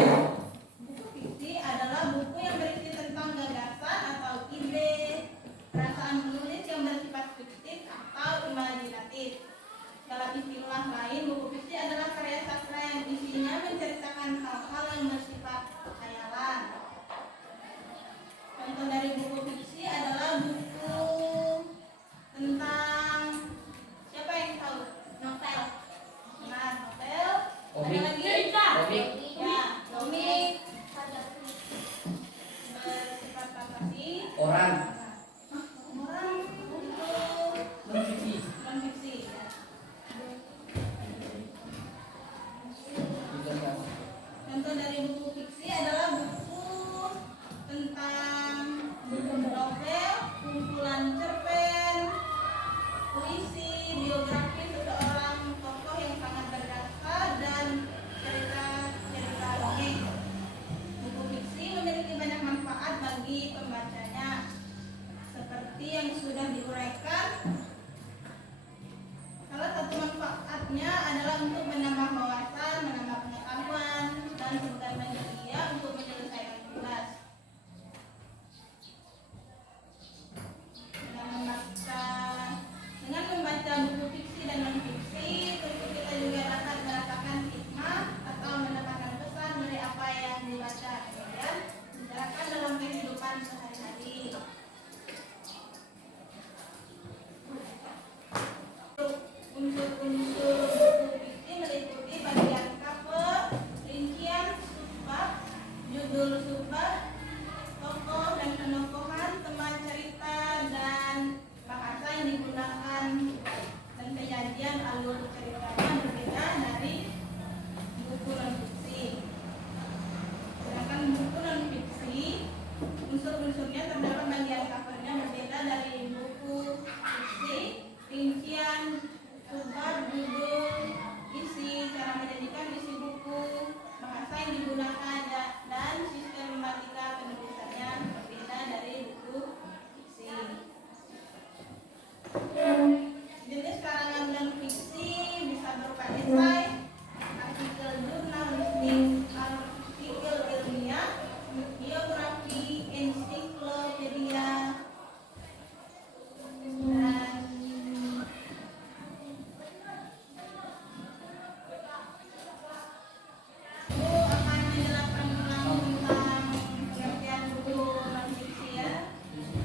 Buku fiksi adalah buku yang berisi tentang gagasan atau ide, perasaan penulis yang bersifat fiktif atau imajinatif. Dalam istilah lain, buku fiksi adalah karya sastra yang isinya menceritakan hal-hal yang bersifat khayalan. Contoh dari buku fiksi adalah buku tentang siapa yang tahu? Novel. Benar, novel. Ada lagi? Ya, komik. Bersifat fantasi. Orang. Orang buku non-fiksi. Ya. Contoh dari buku fiksi adalah buku tentang novel, kumpulan cerpen, puisi, biografi seseorang tokoh yang sangat berjasa, dan cerita dongeng. Buku fiksi memiliki banyak manfaat bagi pembacanya, seperti yang sudah diuraikan. Salah satu manfaatnya adalah untuk menambah wawasan, menambah pengetahuan, dan sebagai media untuk menyelesaikan tugas. Dengan membaca buku fiksi dan non-fiksi, tentu kita juga dapat merasakan hikmah atau mendapatkan pesan dari apa yang dibaca, kemudian diterapkan dalam kehidupan sehari-hari. Unsur-unsur buku fiksi meliputi bagian cover, rincian subbab, judul subbab, tokoh dan penokohan, tema cerita, dan bahasa yang digunakan, dan penyajian alur ceritanya berbeda dari buku non-fiksi. Sedangkan buku non-fiksi, unsur-unsurnya terdapat bagian covernya berbeda dari buku fiksi, rincian subbab, judul, isi, cara menyajikan isi buku, bahasa yang digunakan, dan sistematika penulisannya berbeda dari buku fiksi. Jenis karangan non-fiksi bisa berupa esai, artikel jurnalistik, artikel ilmiah, biografi, ensiklopedia, dan akan menjelaskan ulang tentang pengertian buku non-fiksi ya.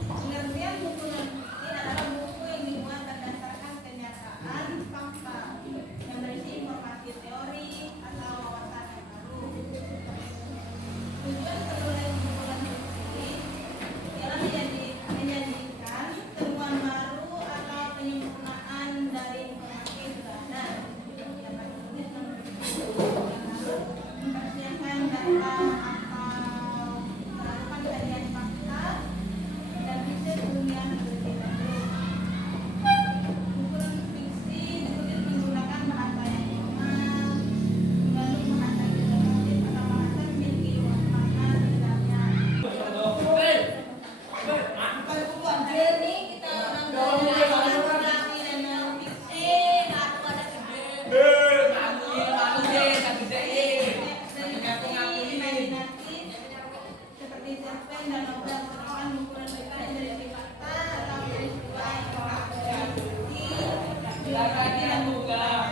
Pengertian buku non-fiksi adalah buku yang dibuat berdasarkan kenyataan, fakta, yang berisi informasi teori atau wawasan yang baru. Tujuan penulis buku non-fiksi ialah menjadikan temuan baru atau penyempurnaan dari informasi yang sudah ada. Dapat menulis non-fiksi mempersiapkan data atau melakukan kajian fakta dan riset ilmiah lebih lanjut. Buku non-fiksi ditulis menggunakan bahasa yang formal, mengandung bahasa ilustratif atau bahasa memiliki luas makna sebenarnya. Jadi kita orang belajar dan non-fiksi, imajinatif seperti cerpen dan novel, sedangkan buku non-fiksi berisi fakta atau peristiwa yang telah terjadi, biografi dan buku-buku.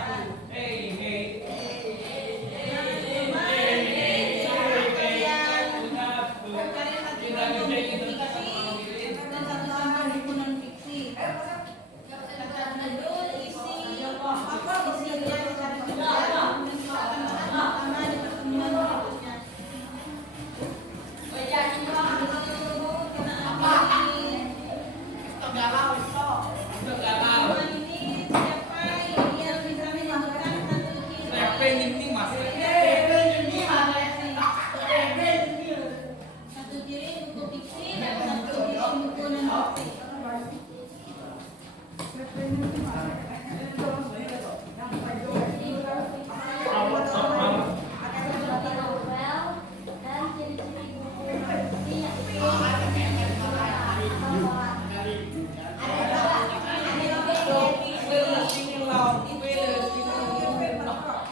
Satu ciri buku fiksi dan satu ciri buku non-fiksi.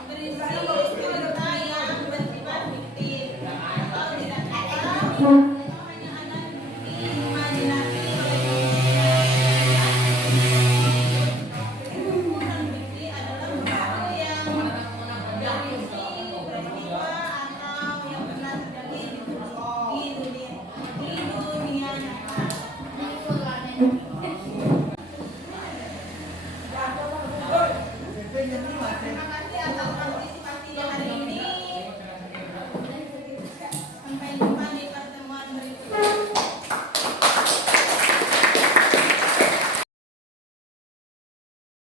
Berisi Thank you.